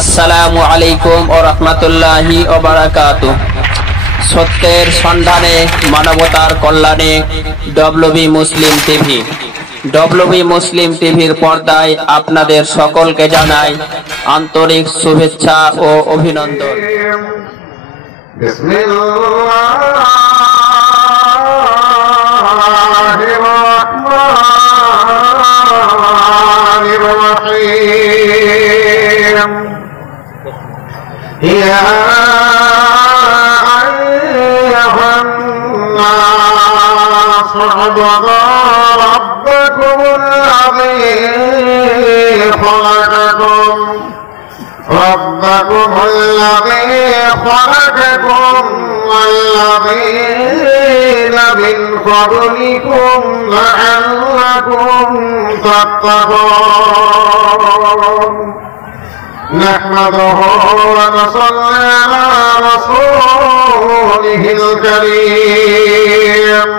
আসসালামু আলাইকুম ওয়া রাহমাতুল্লাহি ওয়া বারাকাতুহু। সত্যের সন্ধানে মানবতার কল্যাণে ডব্লিউবি মুসলিম টিভি। ডব্লিউবি মুসলিম টিভির পর্দায় আপনাদের সকলকে জানাই আন্তরিক শুভেচ্ছা ও অভিনন্দন। يا أيها الناس اعبدوا ربكم الذي خلقكم والذين من قبلكم لعلكم تتقون نحمده ونصلي على رسوله الكريم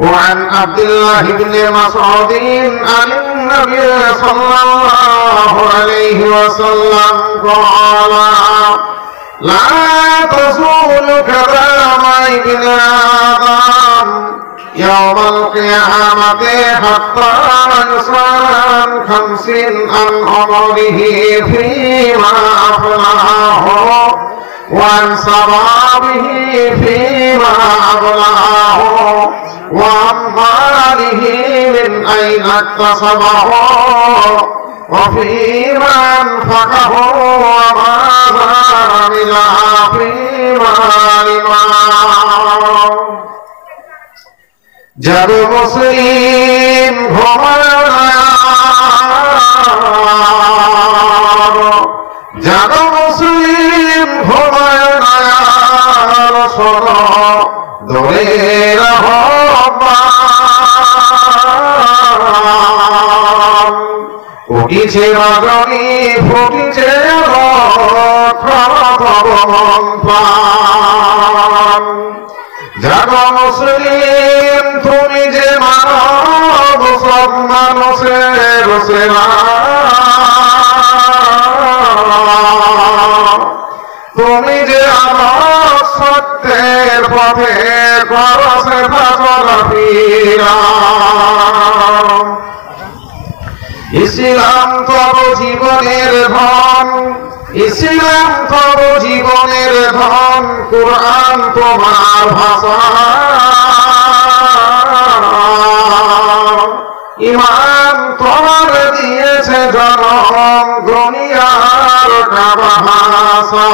وعن عبد الله بن مسعود عن النبي صلى الله عليه وسلم قال لا تزول قدم ابن آدم يوم القيامة حتى يسأل عن 50 عن عمره فيما أفناه وعن شبابه فيما أبلاه وعن ماله من أين اكتسبه وفيما أنفقه وماذا عمل فيما لما जब मुस्लिम जब मुस्लिम सुनो दूरे रहो उठिছে রজনী ফুটিছে जब मुस्लिम তুমি যে মানব সব মানুষের সেরা তুমি যে আমার সত্যের পথে করো সেবা চলাফেরা ইসলাম তব জীবনের ধন ইসলাম তব জীবনের ধন কুরআন তোমার ভাষা ইমান তোমার দিয়েছে জনম দুনিয়ার ভাষা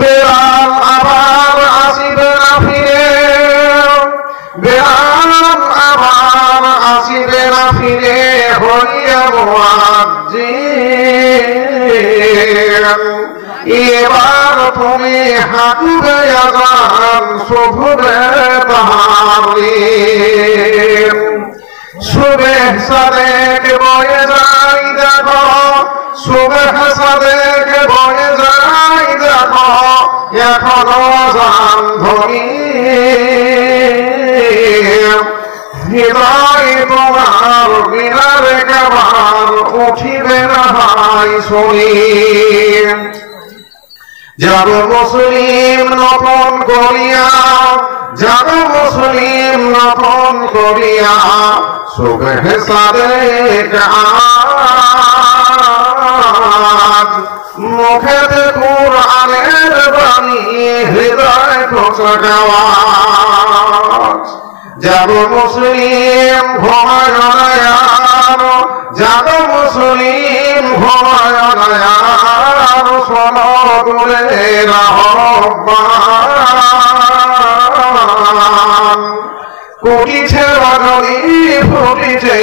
বেলাল আবার আসিবে না ফিরে বেলাল আবার আসিবে না ফিরে হইয়া মুয়াজ্জিন এবার তুমি হাঁটবে আজান শুভবে তাহরিম সুবেহ সাদেক বয়ে যাই দেখো সুবেহ সাদেক বয়ে যাই দেখো এখনো আজান ধ্বনি হৃদয় তোমার বিনার কাবার উঠিবে না হাই শুনি যাব মুসলিম নতুন করিয়া যাব মুসলিম নতুন করিয়া সুবেহ সাদেক আজ মুখেতে কুরআনের বাণী হৃদয় খোঁচা যাব মুসলিম ঘুমায় না যাব মুসলিম ঘুমায় না শোনো দূরে আহ্বান কুটিছে রজনী ফুটিছে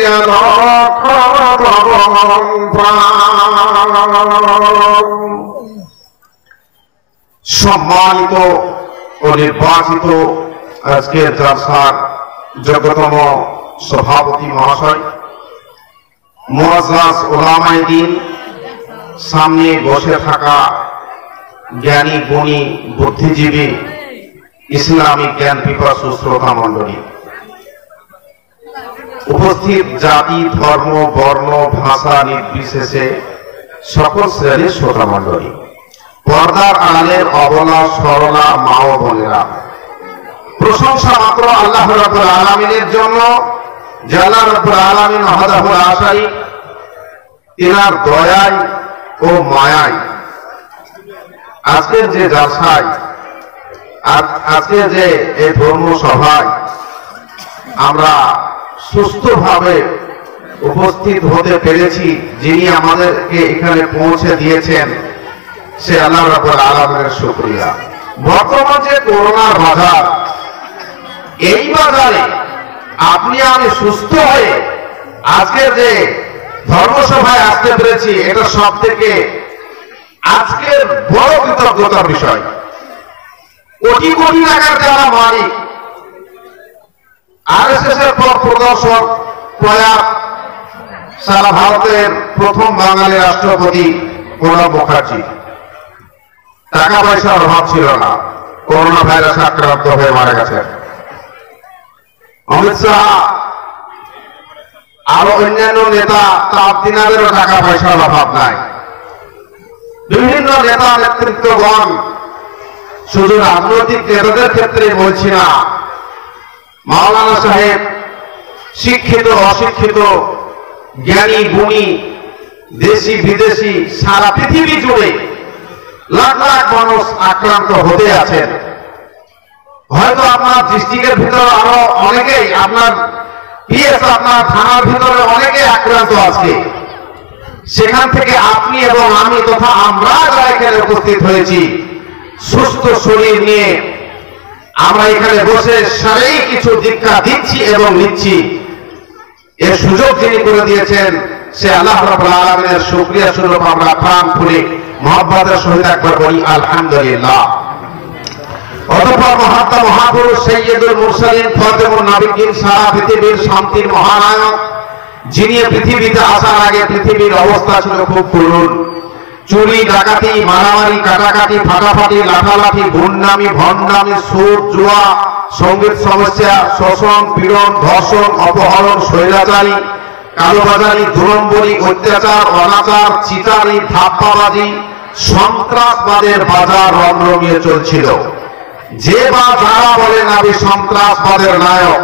সম্মানিত ও নির্বাচিত আজকের জলসার যোগ্যতম সভাপতি মহাশয় মুআজ্জাজ উলামায়ে দ্বীন সামনে বসে থাকা জ্ঞানী গুণী বুদ্ধিজীবী ইসলামিক জ্ঞান পিপাসু শ্রোতা মণ্ডলী উপস্থিত জাতি, ধর্ম, বর্ণ, ভাষা নির্বিশেষে সকল শ্রেণীর শ্রোতা মণ্ডলী, পর্দার আড়ালের অবলা সরলা মা ও বোনেরা, প্রশংসা মাত্র আল্লাহ রাব্বুল আলামিনের জন্য, যে আল্লাহ রাব্বুল আলামিন ওয়াহদাহু লা শারীক, তিনার দয়ায় ও মায়ায় আজকের যে জালসায়, আজকে যে এই ধর্ম সভায় আমরা সুস্থভাবে উপস্থিত হতে পেরেছি, যিনি আমাদেরকে এখানে পৌঁছে দিয়েছেন, সে আল্লাহ রাব্বুল আলামিনের শুকরিয়া। বর্তমান যে করোনার বাজার, এই বাজারে আপনি আমি সুস্থ হয়ে আজকের যে ধর্মসভায় আসতে পেরেছি, এটা সব থেকে আজকের বড় কৃতজ্ঞতার বিষয়। কোটি কোটি টাকার যারা মালিক, আরএসএস এর পর প্রদর্শক প্রয়াত সারা ভারতের প্রথম বাঙালি রাষ্ট্রপতি প্রণব মুখার্জি, টাকা পয়সার অভাব ছিল না, করোনা ভাইরাস আক্রান্ত হয়ে মারা গেছেন। অমিত শাহ, আরো অন্যান্য নেতা, তার দিনারেরও টাকা পয়সার অভাব নাই। বিভিন্ন নেতা নেতৃত্বগণ, শুধু রাজনৈতিক নেতাদের ক্ষেত্রে বলছি না, মাওলানা সাহেব, শিক্ষিত অশিক্ষিত, জ্ঞানী গুণী, দেশি বিদেশি, সারা পৃথিবী জুড়ে লাখ লাখ মানুষ আক্রান্ত হতে আছেন। হয়তো আপনার ডিস্ট্রিক্টের ভিতরে আরো অনেকেই, আপনার পিএস, আপনার থানার ভিতরে অনেকেই আক্রান্ত আছে। সেখান থেকে আপনি এবং আমি তথা আমরা যারা এখানে উপস্থিত হয়েছি, সুস্থ শরীর নিয়ে আমরা এখানে বসে সারাই কিছু দীক্ষা দিচ্ছি এবং নিচ্ছি, এর সুযোগ যিনি করে দিয়েছেন, সে আল্লাহ রাব্বুল আলামিনের শুকরিয়া স্বরূপ আমরা প্রাণ খুলে মহব্বতের সহিত একবার বলি আলহামদুলিল্লাহ। অতঃপর মহাত্মা মহাপুরুষ সৈয়দুল মুরসালিন ফাতেমুন নবীন, সারা পৃথিবীর শান্তির মহানায়ক, যিনি পৃথিবীতে আসার আগে পৃথিবীর অবস্থা ছিল খুব করুণ। চুরি, ডাকাতি, মারামারি, কাটাকাটি, ফাটাফাটি, লাঠালাঠি, গুন্ডামি, ভণ্ডামি, সুদ, জুয়া, সঙ্গীত সমস্যা, শোষণ, পীড়ন, ধর্ষণ, অপহরণ, স্বৈরাচারী, কালোবাজারি, দুরম্বরী, অত্যাচার, অনাচার, চিটারি, ধাপ্পাবাজি, সন্ত্রাসবাদের বাজার রমরমিয়ে চলছিল। যে বা যারা বলে নাবি সন্ত্রাসবাদের নায়ক,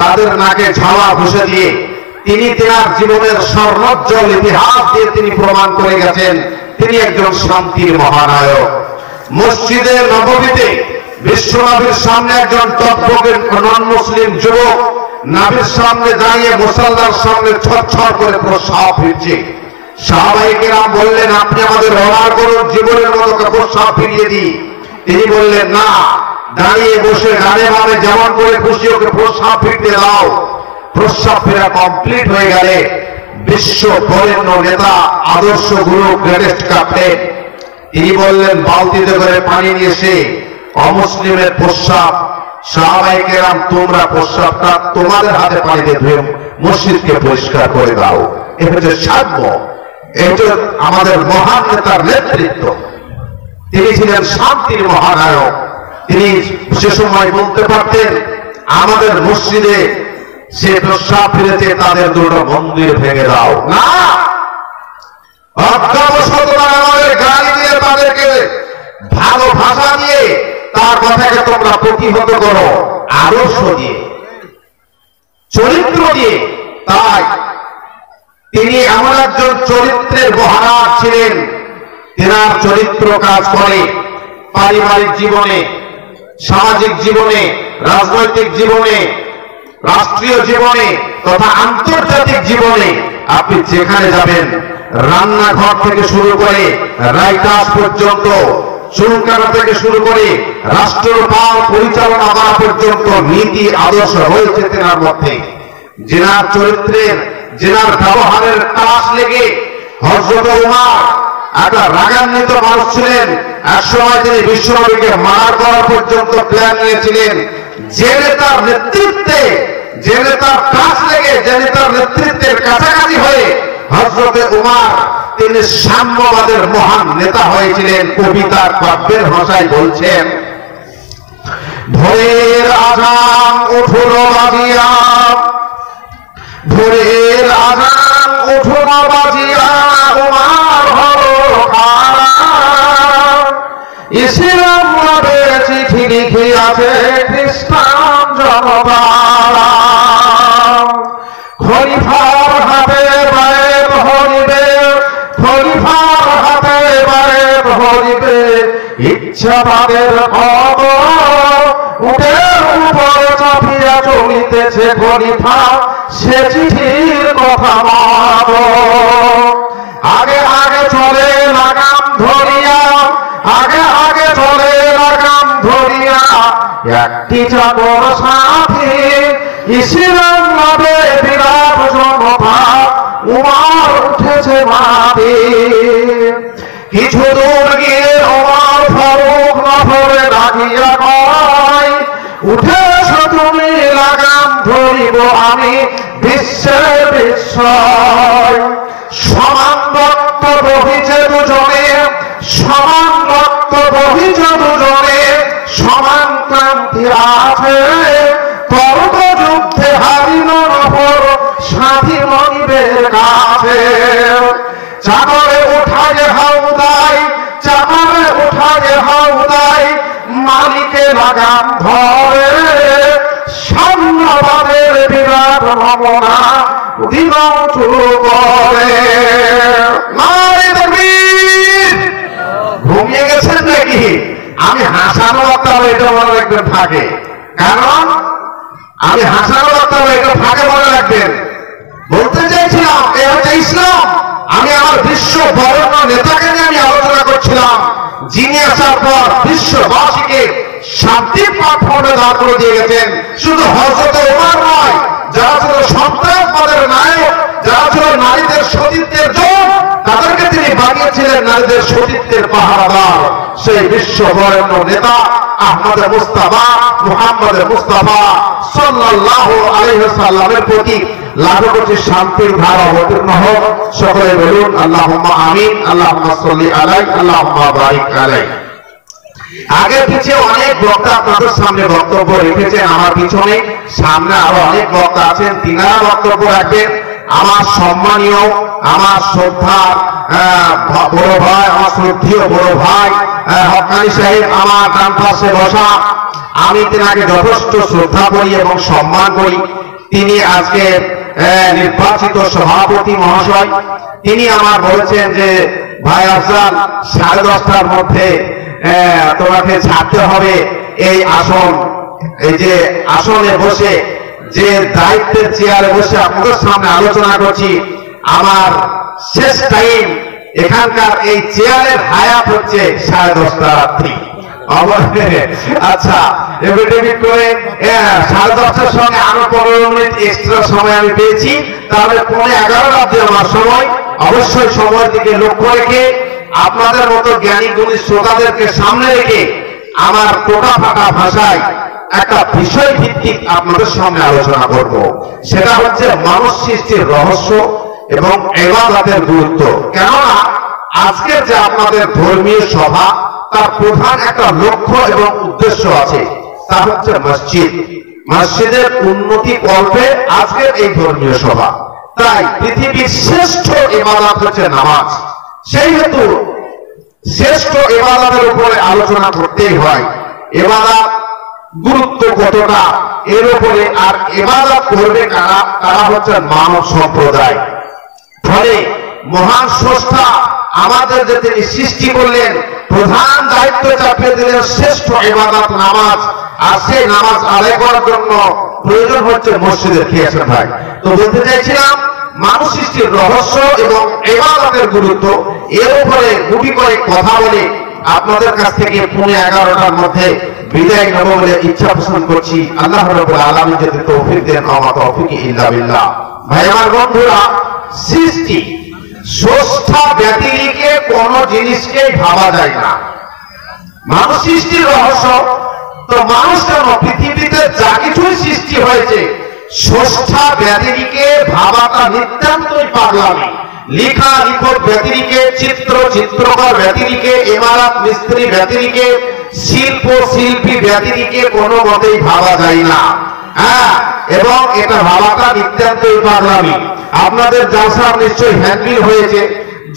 তাদের নাকে ঝালা ঘুষে দিয়ে তিনি তেনার জীবনের স্বর্ণোজ্জ্বল ইতিহাস দিয়ে তিনি প্রমাণ করে গেছেন তিনি একজন শান্তির মহানায়ক। মসজিদে নববীতে বিশ্বনবীর সামনে একজন টকবকে নন মুসলিম যুবক নবীর সামনে দাঁড়িয়ে মুসল্লার সামনে ছটছট করে প্রস্রাব ফিরছে। সাহাবায়ে কেরাম বললেন, আপনি আমাদের অর্ডার করুন, জীবনের মতো প্রস্রাব ফিরিয়ে দিই। তিনি বললেন, না, দাঁড়িয়ে বসে গানে বামে যেমন করে খুশি ওকে প্রস্রাব ফিরতে দাও। প্রস্রাব ফেরা কমপ্লিট হয়ে গেলে বিশ্ব বরেণ্য নেতা, আদর্শ গুরু, গ্রেটেস্ট ক্যাপ্টেন, তিনি বললেন, বালতিতে করে পানি নিয়ে এসে অমুসলিমের প্রস্রাব, সাহাবায়ে কেরাম, তোমরা প্রস্রাবটা তোমাদের হাতে পানি দিয়ে ধুয়ে মসজিদকে পরিষ্কার করে দাও। এটা হচ্ছে সাম্য, এটা আমাদের মহান নেতার নেতৃত্ব। তিনি ছিলেন শান্তির মহানায়ক। তিনি সে সময় বলতে পারতেন, আমাদের মসজিদে সে প্রস্রাব ফিরেছে, তাদের দুটো মন্দির ভেঙে দাও। না, আমাদের গালি দিয়ে, তাদেরকে ভালো ভাষা দিয়ে তার কথাকে তোমরা প্রতিহত করো, আদর্শ দিয়ে, চরিত্র দিয়ে। তাই তিনি এমন একজন চরিত্রের মহারাজ ছিলেন, তেনার চরিত্র কাজ করে পারিবারিক জীবনে, সামাজিক জীবনে, রাজনৈতিক জীবনে, রাষ্ট্রীয় জীবনে তথা আন্তর্জাতিক জীবনে। আপনি যেখানে যাবেন, রান্নাঘর থেকে শুরু করে রাইটাস পর্যন্ত, চুল কাটা থেকে শুরু করে রাষ্ট্র পরিচালনা করা পর্যন্ত নীতি আদর্শ রয়েছে তেনার মধ্যে। জেনার চরিত্রের, জেনার ব্যবহারের তাস লেগে হযরত ওমর একটা রাগান্বিত মানুষ ছিলেন। একসময় তিনি বিশ্বনবীকে মার করা পর্যন্ত প্ল্যান নিয়েছিলেন। যে নেতার নেতৃত্বে, যে নেতার কাজ লেগে, যে নেতার নেতৃত্বের কাছাকাছি হয়ে হযরত ওমর তিনি সাম্যবাদের মহান নেতা হয়েছিলেন। কবিতার কাব্যের ভাষায় বলছেন, ভোরের আজান উঠল বাজিয়া, ভোরের আজান উঠোন বাজিয়া উমার হলো খাড়া, ইসলাম নবে চিঠি লিখিয়াছে খ্রিস্টান জনতারা। খলিফার হাতে বায়েত হরিবে, খলিফার হাতে বায়েত হরিবে, ইচ্ছাবাদের পদ উটের উপরে চাপিয়া চলিতেছে খলিফা, সে চিঠির কথা মত। আগে আগে চলে লাগাম ধরিয়া, আগে আগে চলে লাগাম ধরিয়া, একটি চাকর সাথী ইসলাম নবে বিরাট জনতা, উমার উঠেছে মাটি। কিছু দূর গিয়ে ওমর ফারুক নফরে ডাকিয়া কয়, উঠেছ তুমি লাগাম ধরিব আমি বিশ্বের বিস্ময়। সমান রক্ত বহিছে দুজনে, সমান রক্ত বহিছে দুজনে, সমান ক্রান্তি আছে, তর্ক যুদ্ধে হারিল নফর সাথী মনিবের কাছে। চাদরে উঠায় হাউদাই, চাদরে উঠায় হাউদাই, মালিকে লাগাম ধরে, সাম্যবাদের বিরাট ভাবনা দিগম চুরু করে। ঘুমিয়ে গেছেন নাকি? আমি হাসানো বক্তাব এটা মনে রাখবেন থাকে, কারণ আমি হাসানো বক্তাব এটা ফাঁকে মনে রাখবেন। বলতে চাইছিলাম এ হচ্ছে ইসলাম। আমি আমার বিশ্ব বরেণ্য নেতাকে নিয়ে আমি আলোচনা করছিলাম, যিনি আসার পর বিশ্ববাসীকে শান্তির প্ল্যাটফর্মে দাঁড় করে দিয়ে গেছেন। শুধু হযরত ওমর নয়, যারা ছিল সন্ত্রাসবাদের নায়ক, যারা ছিল নারীদের সতীত্বের জোট, তাদেরকে তিনি বানিয়েছিলেন নারীদের সতীত্বের পাহারাদার। সেই বিশ্ব বরেণ্য নেতা আহমদ মুস্তাফা, মুহাম্মদ মুস্তাফা সাল্লাল্লাহু আলাইহি ওয়াসাল্লামের প্রতি লাখো কোটি শান্তির ধারা অবতীর্ণ হোক। সকলে বলুন আল্লাহুম্মা আমিন, আল্লাহুম্মা সাল্লি আলাইহি, আল্লাহুম্মা বারিক আলাইহি। আগে পিছিয়ে অনেক বক্তা আপনাদের সামনে বক্তব্য রেখেছেন, আমার পিছনে সামনে আরো অনেক বক্তা আছেন, তিনারা বক্তব্য রাখবেন। আমার সম্মানীয়, আমার শ্রদ্ধা বড় ভাই, আমার শ্রদ্ধীয় বড় ভাই হক্কানি সাহেব আমার ডান পাশে বসা, আমি তিনাকে যথেষ্ট শ্রদ্ধা করি এবং সম্মান করি। তিনি আজকে নির্বাচিত সভাপতি মহাশয়, তিনি আমার বলেছেন যে ভাই আফজাল 10:30টার মধ্যে তোমাকে ছাড়তে হবে এই আসন। এই যে আসনে বসে, যে দায়িত্বের চেয়ারে বসে আপনাদের সামনে আলোচনা করছি, আমার শেষ টাইম এখানকার এই চেয়ারের হায়াত হচ্ছে 10:30টা রাত্রি। আচ্ছা, এফিডেভিট করে 10:30টার সঙ্গে আরো 15 মিনিট এক্সট্রা সময় আমি পেয়েছি, তাহলে 11:15 অব্দি আমার সময়। অবশ্যই সময়ের দিকে লক্ষ্য রেখে আপনাদের মতো জ্ঞানী গুণী শ্রোতাদেরকে সামনে রেখে আমার কোটা ফাটা ভাষায় একটা বিষয় ভিত্তিক আপনাদের সামনে আলোচনা করব। সেটা হচ্ছে মানুষ সৃষ্টির রহস্য এবং ইবাদতের গুরুত্ব। কেননা আজকের যে আপনাদের ধর্মীয় সভা, তার প্রধান একটা লক্ষ্য এবং উদ্দেশ্য আছে, তা হচ্ছে মসজিদ। মসজিদের উন্নতি কল্পে আজকের এই ধর্মীয় সভা। তাই পৃথিবীর শ্রেষ্ঠ ইবাদত হচ্ছে নামাজ। সেই হেতু শ্রেষ্ঠ ইবাদতের উপরে আলোচনা করতেই হয়। ইবাদত গুরুত্ব কতটা এর উপরে, আর ইবাদত করবে কারা? তারা হচ্ছে মানব সম্প্রদায়। ফলে মহান স্রষ্টা আমাদের যে তিনি সৃষ্টি করলেন, প্রধান দায়িত্ব চাপিয়ে দিলেন শ্রেষ্ঠ ইবাদত নামাজ। আর সেই নামাজ আদায় করার জন্য প্রয়োজন হচ্ছে মসজিদের। খেয়েছেন ভাই? তো বলতে চাইছিলাম মানুষ সৃষ্টির রহস্য এবং ইবাদতের গুরুত্ব, এর উপরে গুটি করে কথা বলে আপনাদের কাছ থেকে 11:15টার মধ্যে বিদায় নেব বলে ইচ্ছা পোষণ করছি। আল্লাহ রাব্বুল আলামিন যদি তৌফিক দেন, আমা তৌফিকি ইল্লা বিল্লাহ। ভাই আমার বন্ধুরা, সৃষ্টি স্রষ্টা ব্যতিরেকে কোন জিনিসকে ভাবা যায় না। মানুষ সৃষ্টির রহস্য। তো মানুষ কেন পৃথিবীতে যা কিছুই সৃষ্টি হয়েছে, স্রষ্টা ব্যতিরেকে ভাবাটা নিতান্তই পাগলামি। লিখা লিখক ব্যতিরেকে, চিত্রকর ব্যতিরেকে, ইমারত মিস্ত্রি ব্যতিরেকে, শিল্প শিল্পী ব্যতিরেকে কোনো মতেই ভাবা যায় না। হ্যাঁ, এবং এটা ভাবাটা নিতান্তই পাগলামি। আপনাদের জালসা নিশ্চয়ই হ্যান্ডবিল হয়েছে,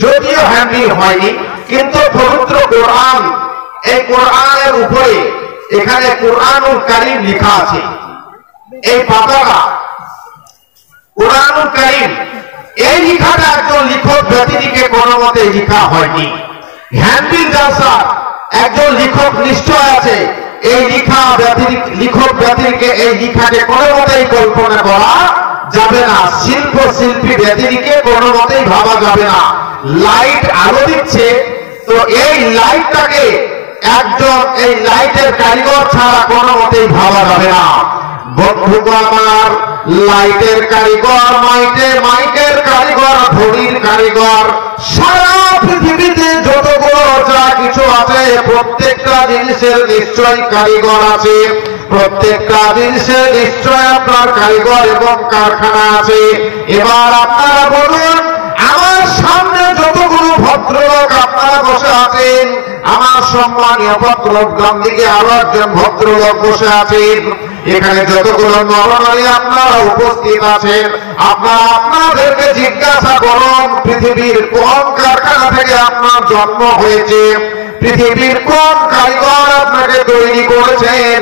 যদিও হ্যান্ডবিল হয়নি, কিন্তু পবিত্র কোরআন, এই কোরআনের উপরে এখানে কোরআনুল কারীম লেখা আছে। এই পাতাটা কোরআনুল কারীম, এই লেখাটা একজন লেখক ব্যতিরিকে কোনো মতে লেখা হয়নি। হ্যান্ডবিল জালসা একজন লেখক নিশ্চয় আছে, এই লেখক ব্যতিরিকে এই লেখাকে কোনো মতেই কল্পনা করা যাবে না, শিল্পী ব্যতিরিকে কোনো মতেই ভাবা যাবে না। লাইট আলো দিচ্ছে, তো এই লাইটটাকে একজন এই লাইটের কারিগর ছাড়া কোনো মতেই ভাবা যাবে না। বন্ধুগণ আমার, লাইটের কারিগর, মাইকের কারিগর, ঘড়ির কারিগর, সারা পৃথিবীতে যতগুলো যা কিছু আছে প্রত্যেকটা জিনিসের নিশ্চয় কারিগর আছে, প্রত্যেকটা জিনিসের নিশ্চয় আপনার কারিগর এবং কারখানা আছে। এবার আপনারা বলুন, আমার সামনে যতগুলো ভদ্রলোক আপনারা বসে আছেন, আমার সম্মানীয় ভদ্রলোক, ডান দিকে আরো একজন ভদ্রলোক বসে আছেন, এখানে যতগুলো নরনারী আপনারা উপস্থিত আছেন, আপনারা আপনাদেরকে জিজ্ঞাসা করুন, পৃথিবীর কোন কারখানা থেকে আপনার জন্ম হয়েছে, পৃথিবীর কোন কারিগর আপনাকে তৈরি করেছেন?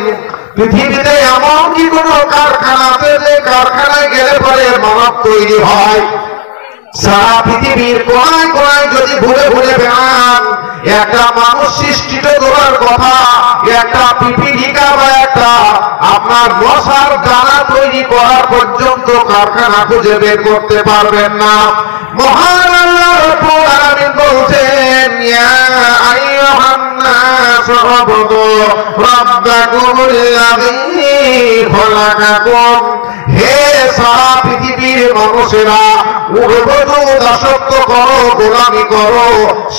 পৃথিবীতে এমন কি কোন কারখানা আছে যে কারখানায় গেলে পরে মানব তৈরি হয়? সারা পৃথিবীর কোনায় কোনায় যদি ঘুরে ঘুরে বেড়ান, একটা মানুষ সৃষ্টিত করার কথা, একটা পিপিলিকা বা একটা আপনার মশার দানা তৈরি করার পর্যন্ত কারখানা খুঁজে বের করতে পারবেন না। মহান আল্লাহ রাব্বুল আলামিন বলছেন, ইয়া আইয়ুহান নাস উবুদু রাব্বাকুমুল্লাযী খলাকাকুম, হে সারা পৃথিবীর মানুষেরা, উবুদু দাসত্ব করো, গোলামি করো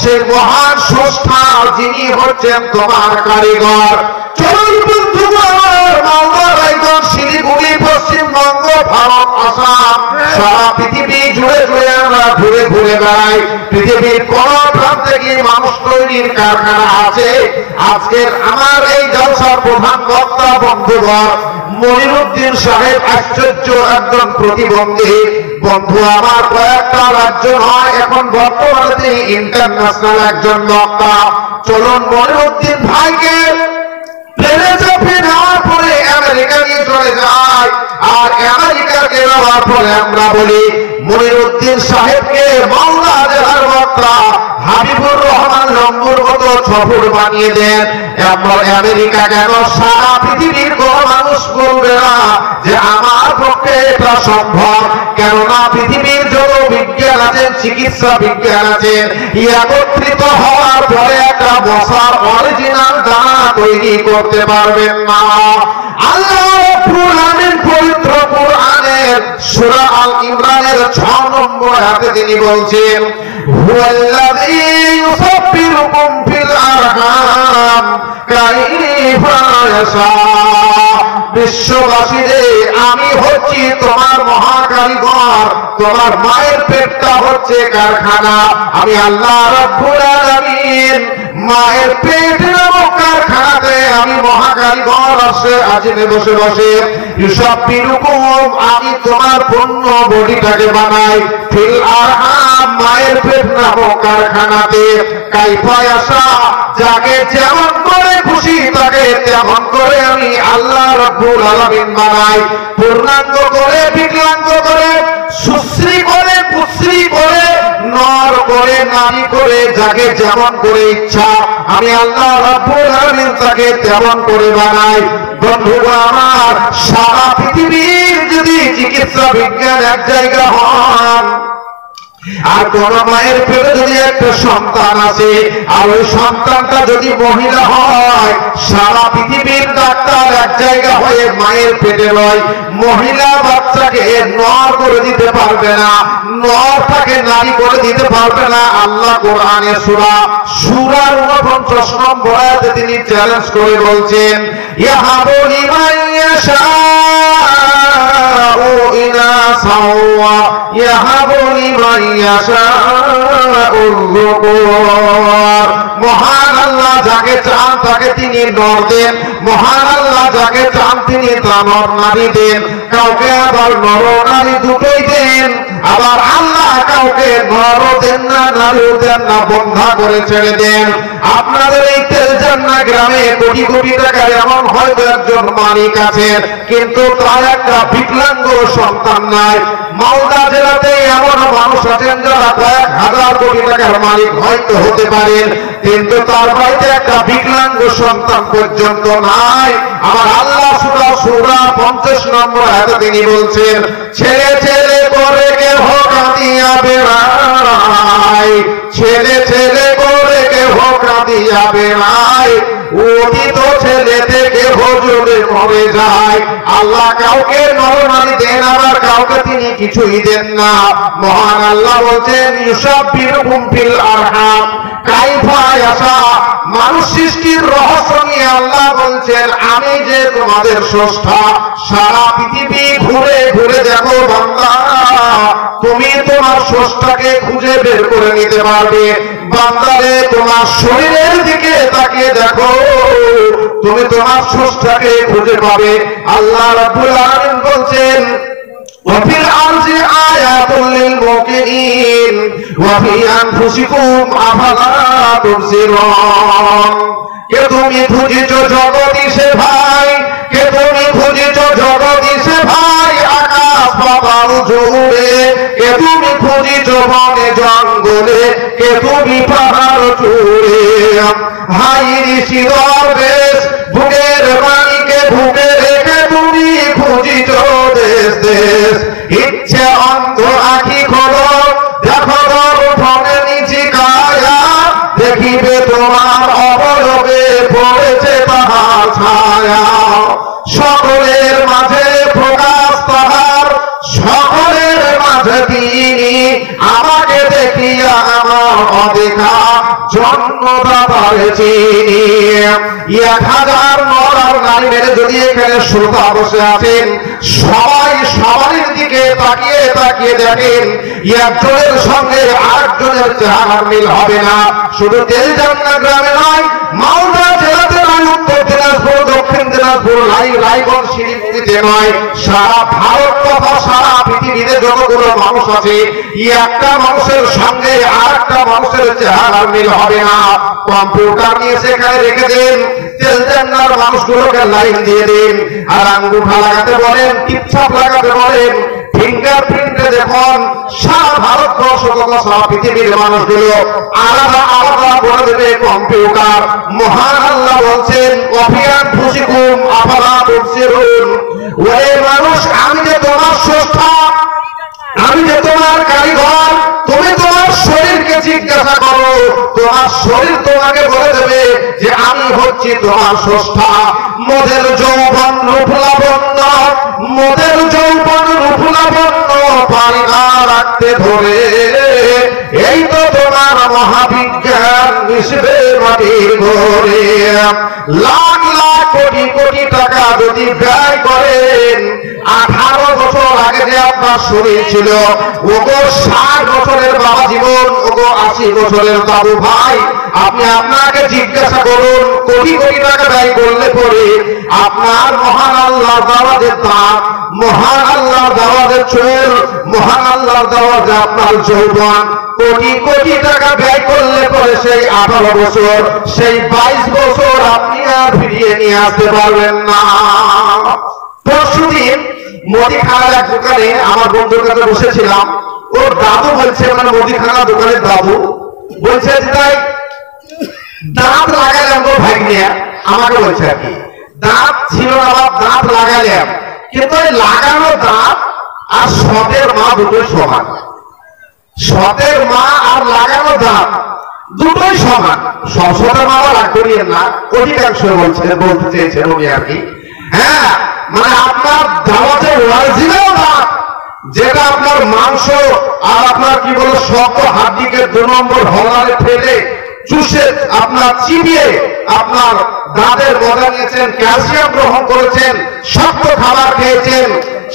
সে মহান স্রষ্টা যিনি হচ্ছেন তোমার কারিগর। চলুন বন্ধুগণ, মালদা, রায়গঞ্জ, শিলিগুড়ি, পশ্চিমবঙ্গ, ভারত, আসাম, সারা পৃথিবী জুড়ে জুড়ে আমরা ঘুরে ঘুরে বেড়াই। পৃথিবীর কোন প্রান্তে কি মানুষ তৈরির কারখানা আছে? আজকের আমার এই জলসার প্রধান বক্তা বন্ধুগণ মনিরুদ্দিন সাহেব আশ্চর্য একজন প্রতিবন্ধী বন্ধু, আমার কয়েকটা রাজ্য নয়, এখন বর্তমানে তিনি ইন্টারন্যাশনাল একজন বক্তা। চলুন মনিরুদ্দিন ভাইকে প্লেনে চাপিয়ে নেওয়ার পরে আমেরিকা নিয়ে চলে যায়, আর আমেরিকাকে নেওয়ার পরে আমরা বলি মনিরুদ্দিন সাহেবকে মালদা জেলার বক্তা হাবিবুর রহমান লম্বুর মতো ছফুট বানিয়ে দেন। আমেরিকা কেন, সারা পৃথিবীর কোন মানুষ বলবে না যে আমার পক্ষে এটা সম্ভব, কেননা পৃথিবীর যত বিজ্ঞান আছেন, চিকিৎসা বিজ্ঞান আছেন, একত্রিত হওয়ার পরে একটা মশার অরিজিনাল দানা তৈরি করতে পারবেন না। আল্লাহ রাব্বুল আলামিন পবিত্র কোরআনের সূরা আল ইমরানের 6 নম্বর আয়াতে তিনি বলছেন, হুয়াল্লাযী ইউসাব্বিরুকুম ফিল আরহাম কাইফা ইয়াশা, বিশ্ববাসীরে আমি হচ্ছি তোমার মহাকারিগর, তোমার মায়ের পেটটা হচ্ছে কারখানা। আমি আল্লাহ রাব্বুল আলামিন মায়ের পেট নামক কারখানাতে আমি মহাকারিগর আজকে বসে বসে ইউসাব্বিরুকুম, আমি তোমার পূর্ণ বডিটাকে বানাই ফিল আরহাম, মায়ের পেট নামক কারখানাতে কাইফা ইয়াশা, যাকে যেমন করে খুশি তাকে তেমন করে আমি আল্লাহ রাব্বুল আলামিন বানাই, পূর্ণাঙ্গ করে, বিকলাঙ্গ করে, সুশ্রী করে, কুশ্রী করে, নর করে, নারী করে, যাকে যেমন করে ইচ্ছা আমি আল্লাহ রাব্বুল আলামিন তাকে তেমন করে বানাই। বন্ধুগণ আমার, সারা পৃথিবীর যদি চিকিৎসা বিজ্ঞান এক জায়গা হন, আর কোন মায়ের পেটে যদি একটা সন্তান আছে, আর ওই সন্তানটা যদি মহিলা হয়, সারা পৃথিবীর ডাক্তার এক জায়গা হয়ে মায়ের পেটে রয়, মহিলা বাচ্চাকে নর করে দিতে পারবে না, নরটাকে নারী করে দিতে পারবে না। আল্লাহ কোরআনে সূরার 49 নম্বর আয়াতে তিনি চ্যালেঞ্জ করে বলছেন, ইয়াহাবু লিমান ইয়াশাউ ইনাসা ওয়া ইয়াহাবু লিমান ইয়াশাউ যুকুর। মহান আল্লাহ যাকে চান তাকে তিনি নর দেন, মহান আল্লাহ যাকে চান তিনি তা নর নারী দেন, কাউকে আবার নর নারী দুটোই দেন। আবার আল্লাহ কাউকে নরও দেন না নারীও দেন না, বন্ধা করে ছেড়ে দেন। আপনাদের এই তেলজান্না গ্রামে কোটি কোটি টাকার এমন হয়তো একজন মালিক আছেন, কিন্তু তার একটা বিকলাঙ্গ সন্তান নাই। মালদা জেলাতে এমন মানুষ আছেন যারা কয়েক হাজার কোটি টাকার মালিক হয়তো হতে পারেন, কিন্তু তার বাড়িতে একটা বিকলাঙ্গ সন্তান পর্যন্ত নাই। আমার আল্লাহ সূরা 50 নম্বর আয়াতে তিনি বলছেন, ছেলে ছেলে করে কেহ কাঁদিয়া বেড়ায়, ছেলে ছেলে করে কেহ কাঁদিয়া বেড়ায়, অতীত ছেলে থেকে হজরে মরে যায়। আল্লাহ কাউকে নরনারী দেন, আবার কাউকে তিনি কিছুই দেন না। মহান আল্লাহ বলছেন, ইউসাব্বিহুকুম ফিল আরহাম কাইফা ইয়াশা। মানুষ সৃষ্টির রহস্য নিয়ে আল্লাহ বলছেন, আমি যে তোমাদের স্রষ্টা, সারা পৃথিবী ঘুরে ঘুরে দেখো বান্দা, তুমি তোমার স্রষ্টাকে খুঁজে বের করে নিতে পারবে। বান্দারে তোমার শরীরের দিকে তাকিয়ে দেখো, তুমি তোমার স্রষ্টাকে খুঁজে পাবে। আল্লাহ রাব্বুল আলামিন বলছেন, وفي الأرض آيات للموقنين وفي أنفسكم أفلا تبصرون। কে তুমি খুঁজেছো জগদীশে ভাই, কে তুমি খুঁজেছো জগদীশে ভাই, আকাশ পাতাল জুড়ে, কে তুমি খুঁজেছো বনে জঙ্গলে, কে তুমি পাহাড় চূড়ে। হাই ঋষি দরবেশ বুকের বাণীকে বুকে রেখে তুমি খুঁজেছো দেশ দেশ। ইচ্ছে অন্ধ আঁখি খোলো, দেখো দর্পণে নিচি কায়া, দেখিবে তোমার অবয়বে পড়েছে তাহার ছায়া। সকলের মাঝে প্রকাশ তাহার, সকলের মাঝে তিনি, আমাকে দেখিয়া আমার অদেখা জন্মদাতার চিনি। 1000 নর আর নারী মেরে যদি এখানে শ্রোতা বসে আছেন, সবাই সবার দিকে তাকিয়ে তাকিয়ে দেখেন, একজনের সঙ্গে আরেকজনের চেহারার মিল হবে না। শুধু তেলজান্না গ্রামে নয়, মালদা জেলাতে নয়, উত্তর দিনাজপুর, দক্ষিণ দিনাজপুর, রায়গঞ্জ, শিলিগুড়িতে নয়, সারা ভারত তথা সারা পৃথিবীতে যতগুলো মানুষ আছে, একটা মানুষের সঙ্গে আরেকটা মানুষের চেহারার মিল হবে না। কম্পিউটার নিয়ে সেখানে রেখে দেন, তেলজান্নার মানুষগুলোকে লাইন দিয়ে দিন, আর আঙ্গুঠা লাগাতে বলেন, টিপছাপ লাগাতে বলেন, ফিঙ্গারপ্রিন্টে দেখুন, সারা ভারতবর্ষ তথা সারা পৃথিবীর মানুষগুলো আলাদা আলাদা করে দেবে কম্পিউটার। মহান আল্লাহ বলছেন, ওয়াফি আনফুসিকুম আফালা তুবসিরুন। ওরে মানুষ, আমি যে তোমার স্রষ্টা, আমি যে তোমার কারিগর, তুমি তোমার শরীরকে জিজ্ঞাসা করো, তোমার শরীর তোমাকে বলে দেবে যে আমি হচ্ছি তোমার স্রষ্টা। মোদের যৌবন রূপ লাবণ্য, মোদের যৌবন রূপ লাবণ্য পারি না রাখতে ধরে, এই তো তোমার মহাবিজ্ঞান মিশবে মাটির ঘরে। লাখ লাখ কোটি কোটি টাকা যদি ব্যয় করেন, 18 বছর আগে যে আপনার শরীর ছিল, ওগো 60 বছরের বাবা জীবন, ওগো 80 বছরের দাদু ভাই, আপনি আপনাকে জিজ্ঞাসা করুন, কোটি কোটি টাকা ব্যয় করলে পরে আপনার মহান আল্লাহর দাওয়াতের দাঁত, মহান আল্লাহর দাওয়াতের চুল, মহান আল্লাহর দাওয়াতে আপনার যৌবন, কোটি কোটি টাকা ব্যয় করলে পরে সেই 18 বছর, সেই 22 বছর আপনি আর ফিরিয়ে নিয়ে আসতে পারবেন না। পরশুদিন মুদিখানার এক দোকানে আমার বন্ধুর কাছে বসেছিলাম, ওর দাদু বলছে, মানে মুদিখানা দোকানের দাদু বলছে, তাই দাঁত লাগালাম গো ভাই নিয়ে, আমাকে বলছে আর কি, দাঁত ছিল না বাপ, দাঁত লাগালাম, কিন্তু ওই লাগানো দাঁত আর সতের মা দুটোই সমান। সতের মা আর লাগানো দাঁত দুটোই সমান। সতের মা রাগ করিয়েন না, অধিকাংশ বলতে চেয়েছেন উনি আর কি। হ্যাঁ, মানে আপনার দাওয়াতে অরিজিনাল দাঁত, যেটা আপনার মাংস আর আপনার কি বলো শক্ত হাড্ডিকে 2 নম্বর হলারে ফেলে চুষে আপনার চিবিয়ে আপনার দাঁতের মজা নিয়েছেন, ক্যালসিয়াম গ্রহণ করেছেন, শক্ত খাবার খেয়েছেন,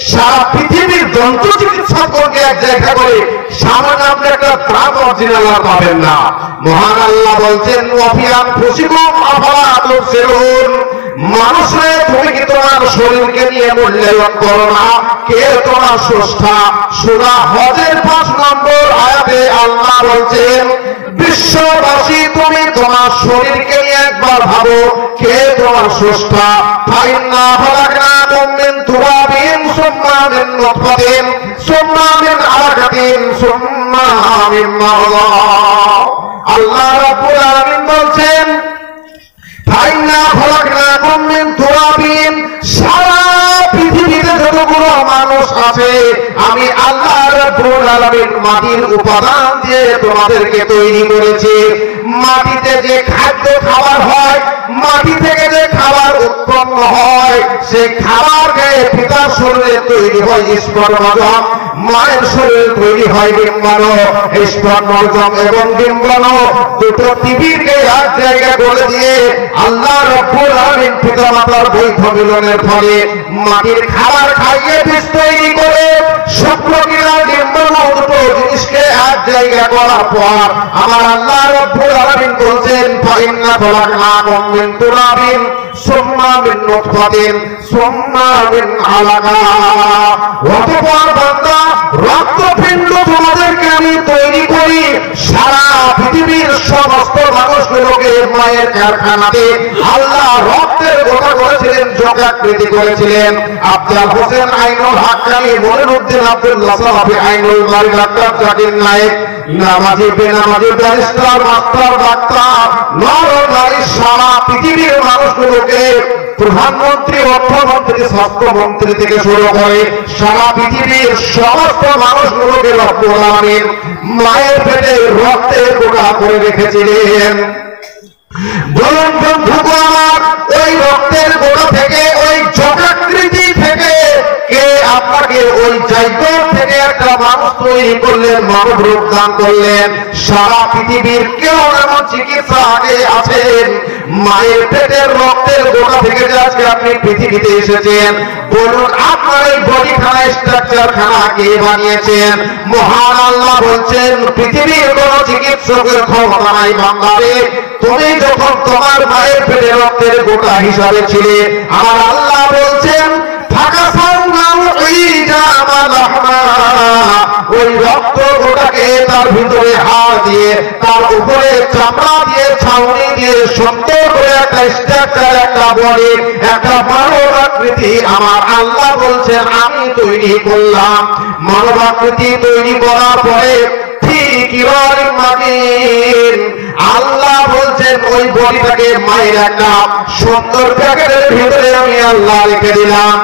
সারা পৃথিবীর দন্ত চিকিৎসককে এক জায়গা করে সামান্য আপনি একটা ত্রাণ অরিজিনাল আর পাবেন না। মহান আল্লাহ বলছেন ওয়াফিয়ান ফুসিকুম আফালা তুবসিরুন, মানুষে তুমি কি তোমার শরীরকে নিয়ে মূল্যায়ন করো না? কে তোমার স্রষ্টা? সূরা হজের 5 নম্বর আয়াতে আল্লাহ বলছেন বিশ্ববাসী তুমি তোমার শরীরকে নিয়ে একবার ভাবো, কে তোমার স্রষ্টা? ফাইন্না খালাকনাকুম মিন তুরাবিন সুম্মা মিন নুতফাতিন সুম্মা মিন আলাকাতিন সুম্মা মিন মাদঘা। আল্লাহ রাব্বুল আলামিন বলছেন ফাইন্না খালাকনাকুম মিন তুরাবিন, সারা পৃথিবীতে যতগুলো মানুষ আছে আমি আল্লাহ রাব্বুল আলামিন মাটির উপাদান দিয়ে তোমাদেরকে তৈরি করেছি। মাটিতে যে খাদ্য খাবার হয়, মাটি থেকে যে খাবার উৎপন্ন হয়, সেই খাবার খেয়ে পিতার শরীরে তৈরি হয় স্পর্মজম, মায়ের শরীরে তৈরি হয় ডিম্বাণু। স্পর্মজম এবং ডিম্বাণু দুটো টিভিকে এক জায়গায় বলে দিয়ে আল্লাহ রাব্বুল আলামিন পিতা মাতার বৈধ মিলনের ফলে মাটির খাবার খাইয়ে বীজ তৈরি করে শুক্রকিরা ডিম্বাণু দুটো জিনিসকে এক জায়গায় করার পর আমার আল্লাহ রাব্বুল আলামিন বলছেন ফাইন্না খালাকনাকুম মিন তুরাবিন সুম্মা মিন নুতফাতিন সুম্মা মিন আলাকা। অতঃপর বান্দা রক্তপিণ্ড তোমাদেরকে আমি তৈরি করি। সারা পৃথিবীর সমস্ত মানুষগুলোকে মায়ের কারখানাতে আল্লাহ রক্তের গোটা করেছিলেন, যোগাকৃতি করেছিলেন। আফজাল হোসেন আইনুল হাক্কানি, মনিরউদ্দিন আব্দুল্লাহ সাহাবী আইনুল বারী, ডাক্তার জাকির নায়েক, নামাজি বেনামাজি, ব্যারিস্টার, মাস্টার, ডাক্তার, নর নারী, সারা পৃথিবীর মানুষগুলোকে প্রধানমন্ত্রী, অর্থমন্ত্রী, স্বাস্থ্যমন্ত্রী থেকে শুরু করে সারা পৃথিবীর সমস্ত মানুষগুলোকে রব্বুল আলামিন মায়ের পেটে রক্তের গোটা করে রেখেছিলেন। বলুন বন্ধুগণ আমার, ওই রক্তের গোটা থেকে, ওই যজ্ঞাকৃতি থেকে কে আপনাকে ওই জায়গা থেকে একটা মানুষ তৈরি করলেন, মানব রূপ দান করলেন? সারা পৃথিবীর কেউ এমন চিকিৎসা আগে আছেন? মায়ের পেটের রক্তের গোটা থেকে যে আজকে আপনি পৃথিবীতে এসেছেন, বলুন আপনার এই বডি খানা, স্ট্রাকচার খানা কে বানিয়েছেন? মহান আল্লাহ বলছেন পৃথিবীর কোন চিকিৎসকের ক্ষমতা নাই বান্দারে। তুমি যখন তোমার মায়ের পেটে রক্তের গোটা হিসাবে ছিলে, আমার আল্লাহ বলছেন ওই রক্ত গোটাকে তার ভিতরে হাড় দিয়ে, তার উপরে চামড়া দিয়ে, ছাউনি দিয়ে সুন্দর করে একটা স্ট্রাকচার, একটা বডি, একটা মানব আকৃতি আমার আল্লাহ বলছেন আমি তৈরি করলাম। মানব আকৃতি তৈরি করার পরে আল্লাহ বলছেন ওই বডিটাকে মায়ের একটা সুন্দর প্যাকেটের ভিতরে আমি আল্লাহ রেখে দিলাম।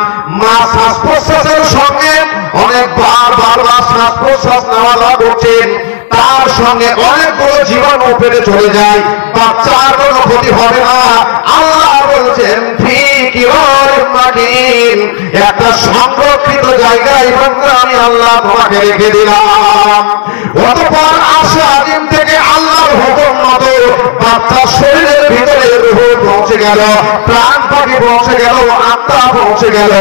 মা শ্বাস প্রশ্বাসের সঙ্গে অনেকবার বারবার শ্বাস প্রশ্বাস নেওয়া করছেন, তার সঙ্গে অনেকগুলো জীবাণু পেটে চলে যায়, বাচ্চার কোনো ক্ষতি হবে না। আল্লাহ বলছেন একটা সংরক্ষিত জায়গায় আমি আল্লাহ তোমাকে রেখে দিলাম। অতঃপর আশা আদিম থেকে আল্লাহর হুকুম মতো বাচ্চার শরীরের ভিতরে রূহ পৌঁছে গেল, প্রাণ পাখি পৌঁছে গেল, আত্মা পৌঁছে গেল।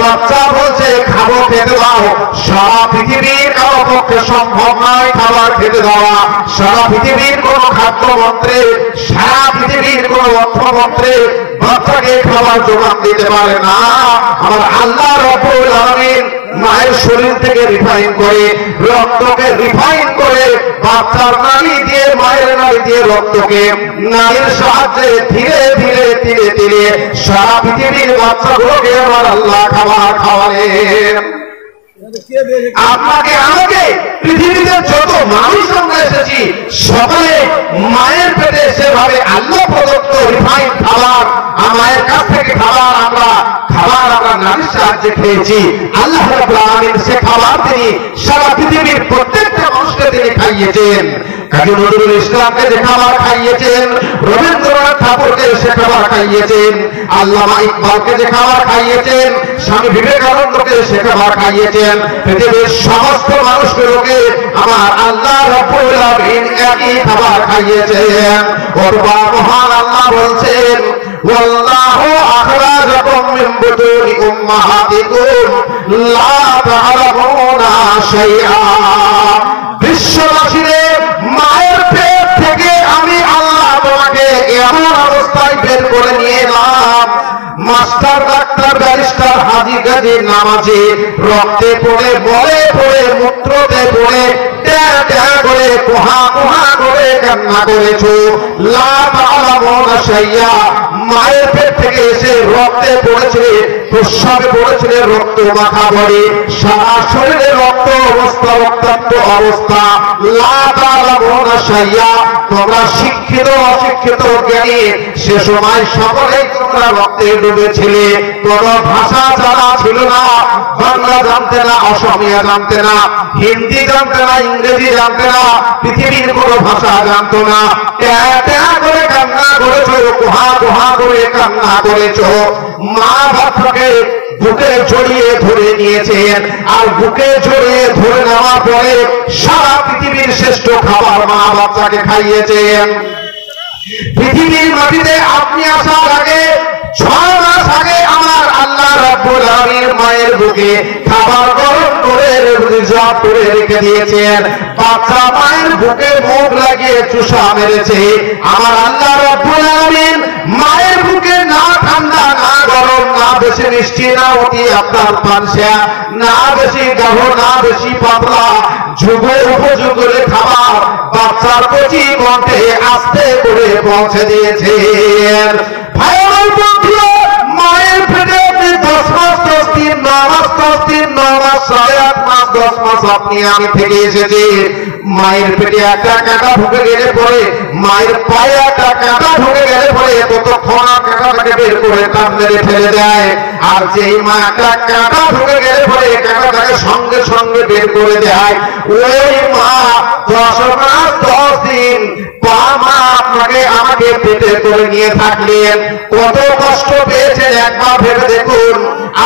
বাচ্চা বলছে খাবো, খেতে দাও। সারা পৃথিবীর কারো পক্ষে সম্ভব নয় খাবার খেতে দেওয়া। সারা পৃথিবীর কোন খাদ্য মন্ত্রে, সারা পৃথিবীর কোন অর্থমন্ত্রে বাচ্চাকে খাবার জোগান দিতে পারে না। আমার আল্লাহ রাব্বুল আলামিন মায়ের শরীর থেকে রিফাইন করে, রক্তকে রিফাইন করে, বাচ্চার নালী দিয়ে, মায়ের নালী দিয়ে রক্তকে নালীর সাহায্যে ধীরে ধীরে ধীরে ধীরে সারা পৃথিবীর বাচ্চাগুলোকে আমার আল্লাহ খাবার খাওয়ালেন। আপনাকে আমাকে পৃথিবীতে যত মানুষ আমরা এসেছি সকলে মায়ের পেটে সেভাবে আল্লাহ প্রদত্ত রিফাইন খাবার, মায়ের কাছ থেকে খাবার আমরা নারীর সাহায্যে খেয়েছি। আল্লাহ রাব্বুল আলামিন সে খাবার তিনি সারা পৃথিবীর প্রত্যেকটা মানুষকে তিনি খাইয়েছেন। কাজী নজরুল ইসলামকে যে খাবার খাইয়েছেন, রবীন্দ্রনাথ ঠাকুরকে সে খাবার খাইয়েছেন, আল্লামা ইকবালকে যে খাবার খাইয়েছেন, স্বামী বিবেকানন্দকে সে খাবার খাইয়েছেন। পৃথিবীর সমস্ত মানুষগুলোকে আমার আল্লাহ রাব্বুল আলামিন একই খাবার খাইয়েছেন। ওর মহান আল্লাহ বলছেন ওয়াল্লাহু আখরাজাকুম মিন বুতুনি উম্মাহাতিকুম লা তা'লামুনা শাইআ। বিশ্ববাসীরে, মায়ের পেট থেকে আমি আল্লাহ তোমাকে এমন অবস্থায় বের করে নিয়ে এলাম, মাস্টার, ডাক্তার, ব্যারিস্টার, হাজি, গাজী, নামাজি, রক্তে পড়ে, বলে পড়ে, মূত্রতে পড়ে, ট্যা ট্যা করে, কোহা কোহা করে কান্না করেছো। লা তা'লামুনা শাইআ। মায়ের পেট থেকে এসে রক্তে পড়েছে, প্রস্রাবে পড়েছিল, রক্ত মাখা পড়ে, সারা শরীরে রক্ত অবস্থা, রক্তাক্ত অবস্থা। লা তা'লামুনা শাইআ। তোমরা শিক্ষিত অশিক্ষিত জ্ঞানী, সে সময় সকলেই তোমরা রক্তে ডুবেছিলে। কোন ভাষা জানা ছিল না, বাংলা জানতে না, অসমীয়া জানতে না, হিন্দি জানতে না, ইংরেজি জানতে না, পৃথিবীর কোন ভাষা জানতো না। ট্যা ট্যা করে কান্না করেছো, কোহা কোহা করে কান্না করেছো। মা বাচ্চাকে বুকে জড়িয়ে ধরে নিয়েছেন, আর বুকে জড়িয়ে ধরে নেওয়ার পরে সারা পৃথিবীর শ্রেষ্ঠ খাবার মা বাচ্চাকে খাইয়েছেন। পৃথিবীর মাটিতে আপনি আসার আগে 6 মাস আগে আমার আল্লাহ রাব্বুল আলামিন মায়ের বুকে খাবার গরম করে রিজার্ভ করে রেখে দিয়েছেন। বাচ্চা মায়ের বুকে মুখ লাগিয়ে চুষা মেরেছে। আমার আল্লাহ রাব্বুল আলামিন মায়ের বুকে না ঠান্ডা না গরম, না বেশি মিষ্টি, না অতি আপনার পানসা, না বেশি গাঢ়, না বেশি পাতলা, যুগ উপযুগের খাবার বাচ্চার কচি কণ্ঠে আস্তে করে পৌঁছে দিয়েছেন। ভাই আমার বন্ধুরা, মায়ের পেটে আপনি 10 মাস 10 দিন, 9 মাস 10 দিন, 9 মাস 8.5 মাস 10 মাস আপনি আমি থেকে এসেছি। মায়ের পেটে একটা কাঁটা ঢুকে গেলে পরে, মায়ের পায়ে একটা কাঁটা ঢুকে গেলে পরে ততক্ষণ কাঁটাটাকে বের করে টান মেরে ফেলে দেয়। আর যেই মা একটা কাঁটা ঢুকে গেলে পরে কাঁটাটাকে সঙ্গে সঙ্গে বের করে দেয়, ওই মা 10 মাস 10 দিন মা আপনাকে আমাকে পেটে করে নিয়ে থাকলেন, কত কষ্ট পেয়েছেন একবার ভেবে দেখুন।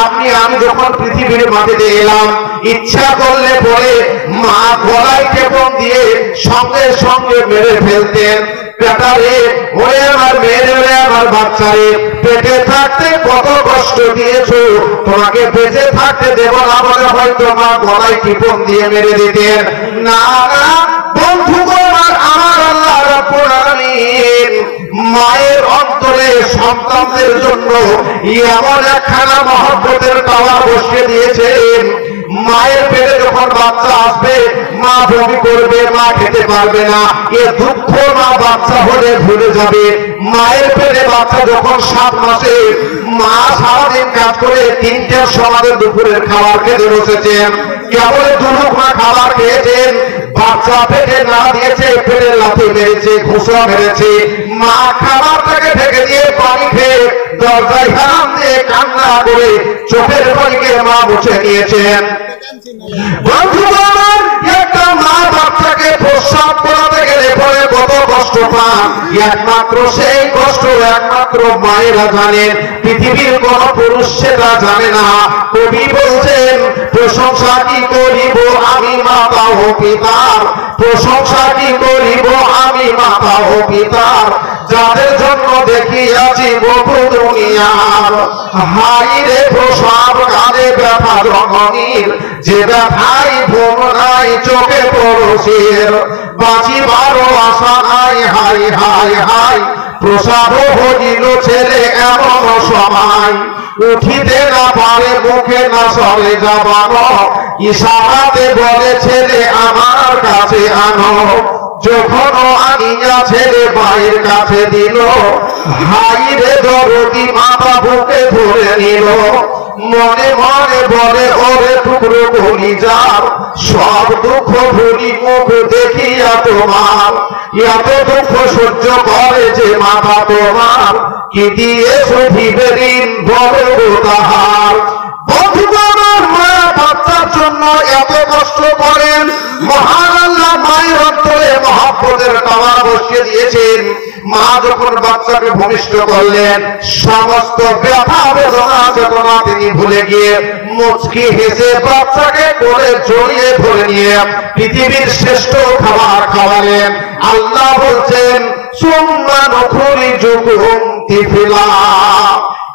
আপনি আমি যখন পৃথিবীর মাটিতে এলাম, ইচ্ছা করলে পরে মা গলায় টেপন দিয়ে সঙ্গে সঙ্গে মেরে ফেলতেন। পেটারে, ওরে আমার মেয়েরে, ওরে আমার বাচ্চারে, পেটে থাকতে কত কষ্ট দিয়েছো, তোমাকে বেঁচে থাকতে দেব না বলে হয়তো মা গলায় টিপন দিয়ে মেরে দিতেন। না না বন্ধুগণ, আমার আল্লাহ রাব্বুল আলামিন মায়ের অন্তরে সন্তানদের জন্য এমন একখানা মহব্বতের টাওয়ার বসিয়ে দিয়েছেন। মায়ের পেটে যখন বাচ্চা আসবে, মা বমি করবে, মা খেতে পারবে না, এ দুঃখ মা বাচ্চা হলে ভুলে যাবে। মায়ের পেটে বাচ্চা যখন 7 মাসে, মা সারাদিন কাজ করে 3টার সময় দুপুরের খাবার খেতে বসেছেন, কেবল 2 মুঠো খাবার খেয়েছেন, বাচ্চা পেটে না দিয়েছে, পেটে লাথি মেরেছে, ঘুষা মেরেছে, মা খাবারটাকে ঢেকে দিয়ে পানি খেয়ে দরজায় হারাম দিয়ে কান্না করে চোখের পানিকে মা মুছে নিয়েছেন। বন্ধুগণ, একটা মা বাচ্চাকে প্রস্রাব করাতে গেলে পরে কত কষ্ট পান, একমাত্র সেই কষ্ট একমাত্র মায়েরা জানেন, পৃথিবীর কোন পুরুষ সেটা জানে না। কবি বলছেন, প্রশংসা কি করিব আমি মাতা ও পিতার, প্রশংসা কি করিব আমি মাতা ও পিতার, যাদের জন্য দেখিয়াছি বহু দুনিয়ার। হাই রে প্রসব কালে ব্যথা জননীর, যে ব্যথাই ভোগ নাই চোখে পড়শির, বাঁচিবারও আশা নাই। হাই হাই হাই, প্রসব হইল ছেলে এমন সময়, উঠিতে না পারে মুখে না সরে যাবানো, ইশারাতে বলে ছেলে আমার কাছে আনো, যখন আনিয়া ছেলে মায়ের কাছে দিল, হাই রে দরদি মাথা বুকে ধরে নিল, মনে মনে বলে ওরে টুকরো কলিজার, সব দুঃখ ভুলি মুখ দেখিয়া তোমার, এত দুঃখ সহ্য করে যে মাথা তোমার, কি দিয়েছো দিবে ঋণ বলো তাহার। বন্ধুগণ, মা বাচ্চার জন্য এত কষ্ট করেন, মহান আল্লাহ মায়ের অন্তরে মহব্বতের টাওয়ার বসিয়ে দিয়েছেন। মা যখন বাচ্চাকে ভূমিষ্ঠ করলেন, সমস্ত ব্যথা বেদনা চেতনা তিনি ভুলে গিয়ে মুচকি হেসে বাচ্চাকে করে জড়িয়ে ধরে নিয়ে পৃথিবীর শ্রেষ্ঠ খাবার খাওয়ালেন। আল্লাহ বলছেন, সুম্মা নুখরিজুকুম তিফলা।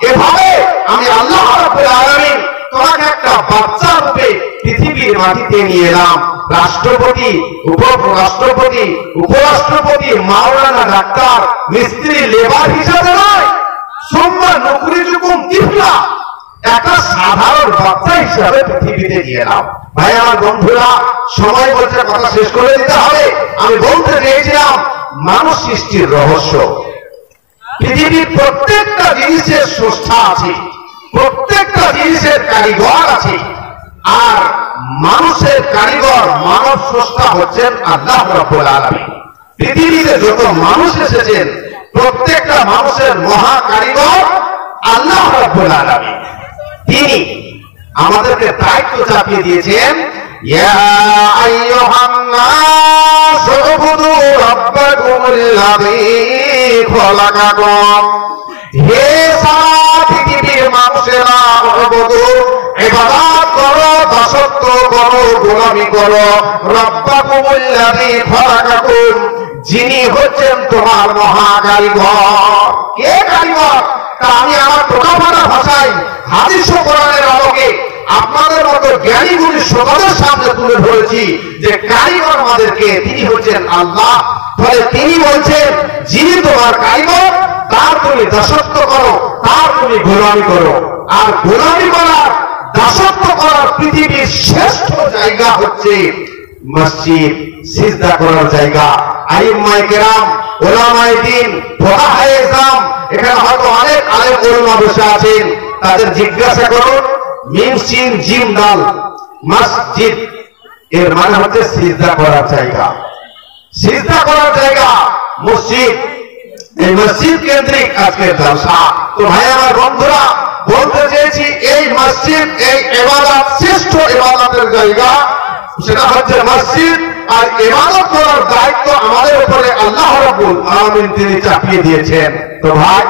এভাবে আমি আল্লাহ রাব্বুল আলামিন তোমাকে একটা বাচ্চা রূপে পৃথিবীর মাটিতে নিয়ে এলাম। রাষ্ট্রপতি, উপরাষ্ট্রপতি, উপরাষ্ট্রপতি, মাওলানা, ডাক্তার, মিস্ত্রি, লেবার হিসাবে নয়, সুম্মা নুখরিজুকুম তিফলা, একটা সাধারণ বাচ্চা হিসাবে পৃথিবীতে নিয়ে এলাম। ভাই আমার বন্ধুরা, সময় বলছে কথা শেষ করে দিতে হবে। আমি বলতে চেয়েছিলাম মানুষ সৃষ্টির রহস্য। পৃথিবীর প্রত্যেকটা জিনিসের স্রষ্টা আছে, প্রত্যেকটা জিনিসের কারিগর আছে, আর মানুষের কারিগর, মানব স্রষ্টা হচ্ছেন আল্লাহ রাব্বুল আলামিন। পৃথিবীতে যত মানুষ এসেছেন প্রত্যেকটা মানুষের মহা কারিগর আল্লাহ রাব্বুল আলামিন। তিনি আমাদেরকে দায়িত্ব চাপিয়ে দিয়েছেন, ইয়া আইয়ুহান নাস উবুদু রাব্বাকুমুল্লাযী খলাকাকুম। হে সারা পৃথিবীর মানুষেরা, উবুদু, ইবাদত করো, দাসত্ব করো, গোলামি করো, রাব্বাকুমুল্লাযী খলাকাকুম, যিনি হচ্ছেন তোমার মহা কারিগর। কে কারিগর? তা আমি আমার টোকাফাটা ভাষায় হাদিস ও কোরআনের আলোকে আপনাদের মতো জ্ঞানী গুণী শ্রোতাদের সামনে তুলে ধরেছি যে কারিগর আমাদেরকে, তিনি হচ্ছেন আল্লাহ। ফলে তিনি বলছেন, যিনি তোমার কারিগর, তার তুমি দাসত্ব করো, তার তুমি গোলামি করো। আর গোলামি করার, দাসত্ব করার পৃথিবীর শ্রেষ্ঠ জায়গা হচ্ছে মসজিদ, সিজদা করার জায়গা। আইম্মায়ে কেরাম, উলামায়ে দ্বীন, ফুকাহায়ে ইসলাম, এখানে হয়তো অনেক আলেম উলামা বসে আছেন, তাদের জিজ্ঞাসা করুন, মিম সিন জিম দাল, মসজিদ এর মানে হচ্ছে সিজদা করার জায়গা। সিজদা করার জায়গা মসজিদ। এই মসজিদ কেন্দ্রিক আজকের জলসা। তো ভাই আমার বন্ধুরা, বলতে চেয়েছি এই মসজিদ, এই ইবাদত, শ্রেষ্ঠ ইবাদতের জায়গা সেটা হচ্ছে মসজিদ। আর ইবাদত করার দায়িত্ব আমাদের উপরে আল্লাহ রাব্বুল আলামিন তিনি চাপিয়ে দিয়েছেন। তো ভাই,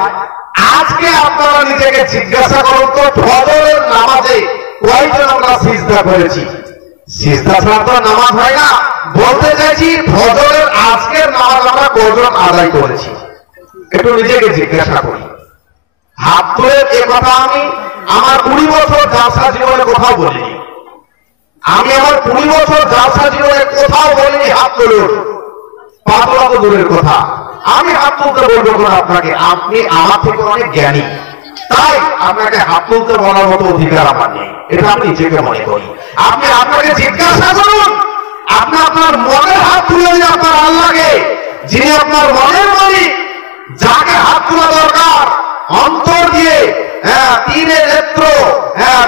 আজকে আপনারা নিজেকে জিজ্ঞাসা করুন তো, ফজরের নামাজে কয়জন আমরা সিজদা করেছি? সিজদা ছাড়া তো নামাজ হয় না। বলতে চাইছি, ফজরের আজকের নামাজ আমরা কজন আদায় করেছি? একটু নিজেকে জিজ্ঞাসা করি। হাত তুলে এ কথা আমি আমার 20 বছর জালসা জীবনে কোথাও বলিনি। আমি আমার 20 বছর জালসা জীবনে কোথাও বলিনি হাত তুলুন। পাতলা তো দূরের কথা, আমি হাত তুলতে বলবো না আপনাকে। আপনি আমার থেকে অনেক জ্ঞানী, তাই আপনাকে হাত তুলতে বলার মতো অধিকার আমার নেই, এটা আমি নিজেকে মনে করি। আপনি আপনাকে জিজ্ঞাসা করুন, আপনি আপনার মনের হাত তুলে দিন আপনার আল্লাহকে, যিনি আপনার মনের মালিক, যাকে হাত তোলা দরকার অন্তর দিয়ে। তিনে নেত্র,